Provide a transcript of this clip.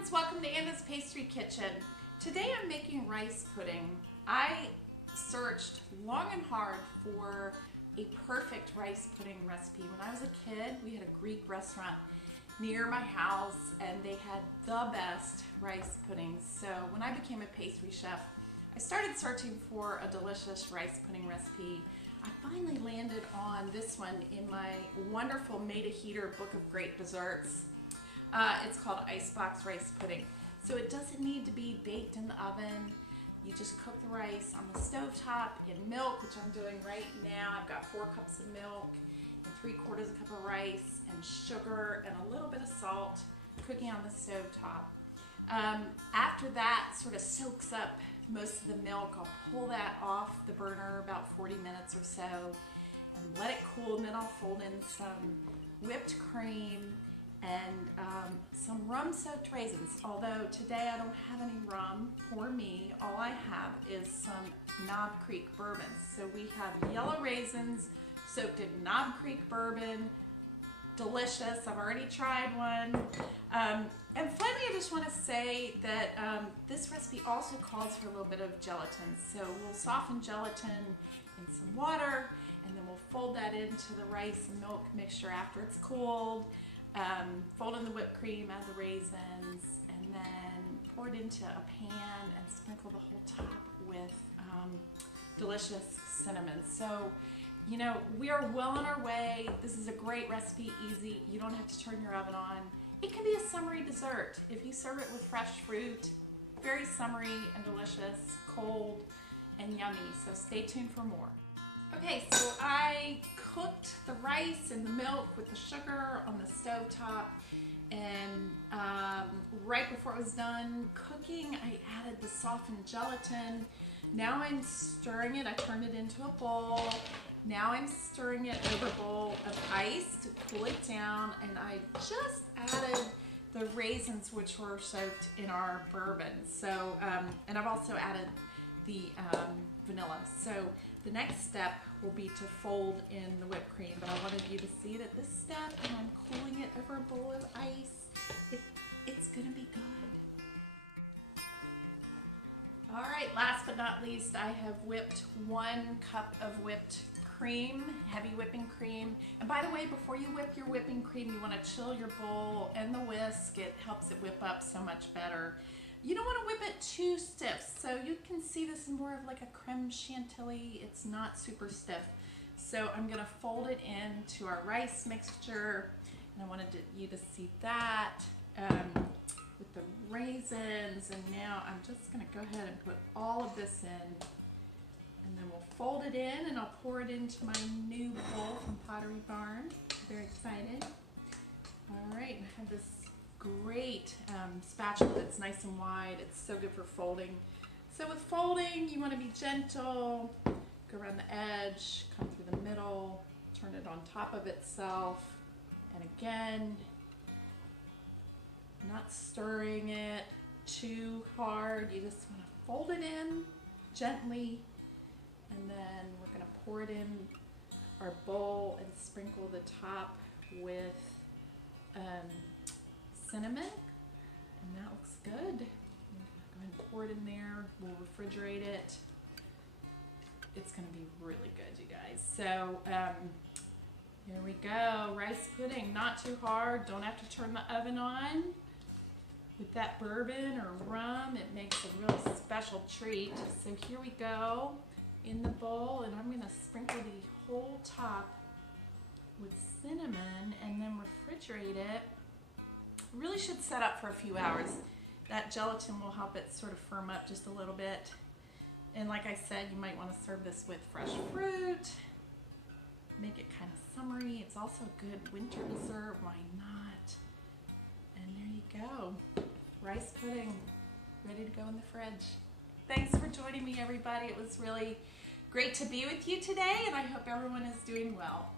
friends, welcome to Anna's Pastry Kitchen. Today I'm making rice pudding. I searched long and hard for a perfect rice pudding recipe. When I was a kid, we had a Greek restaurant near my house and they had the best rice puddings. So when I became a pastry chef, I started searching for a delicious rice pudding recipe. I finally landed on this one in my wonderful Made a Heater book of great desserts. It's called Icebox Rice Pudding. So it doesn't need to be baked in the oven. You just cook the rice on the stovetop in milk, which I'm doing right now. I've got 4 cups of milk and 3/4 cup of rice and sugar and a little bit of salt, cooking on the stovetop. After that sort of soaks up most of the milk, I'll pull that off the burner about 40 minutes or so and let it cool, and then I'll fold in some whipped cream and some rum-soaked raisins. Although today I don't have any rum for me, all I have is some Knob Creek bourbon. So we have yellow raisins soaked in Knob Creek bourbon. Delicious. I've already tried one. And finally, I just want to say that this recipe also calls for a little bit of gelatin. So we'll soften gelatin in some water, and then we'll fold that into the rice and milk mixture after it's cooled. Fold in the whipped cream, add the raisins, and then pour it into a pan and sprinkle the whole top with delicious cinnamon. So, you know, we are well on our way. This is a great recipe, easy. You don't have to turn your oven on. It can be a summery dessert if you serve it with fresh fruit. Very summery and delicious, cold and yummy. So stay tuned for more. Okay, so I cooked the rice and the milk with the sugar on the stovetop, and right before it was done cooking, I added the softened gelatin. Now I'm stirring it. I turned it into a bowl. Now I'm stirring it over a bowl of ice to cool it down, and I just added the raisins, which were soaked in our bourbon. So, and I've also added the vanilla. So the next step will be to fold in the whipped cream, but I wanted you to see it at this step, and I'm cooling it over a bowl of ice. It's gonna be good. All right, last but not least, I have whipped 1 cup of whipped cream, heavy whipping cream. And by the way, before you whip your whipping cream, you want to chill your bowl and the whisk. It helps it whip up so much better. You don't want to whip it too stiff, so you can see this is more of like a creme chantilly. It's not super stiff. So I'm going to fold it into our rice mixture, and I wanted you to see that with the raisins. And now I'm just going to go ahead and put all of this in, and then we'll fold it in, and I'll pour it into my new bowl from Pottery Barn. Very excited. All right, and I have this great spatula that's nice and wide. It's so good for folding. So with folding, you want to be gentle. Go around the edge, come through the middle, turn it on top of itself, and again, not stirring it too hard. You just want to fold it in gently, and then we're going to pour it in our bowl and sprinkle the top with cinnamon, and that looks good. I'm going to go ahead and pour it in there. We'll refrigerate it. It's going to be really good, you guys. So here we go. Rice pudding, not too hard. Don't have to turn the oven on. With that bourbon or rum, it makes a real special treat. So here we go in the bowl, and I'm going to sprinkle the whole top with cinnamon and then refrigerate it. Really should set up for a few hours. That gelatin will help it sort of firm up just a little bit. And like I said, you might want to serve this with fresh fruit. Make it kind of summery. It's also a good winter dessert. Why not? And there you go. Rice pudding, ready to go in the fridge. Thanks for joining me, everybody. It was really great to be with you today, and I hope everyone is doing well.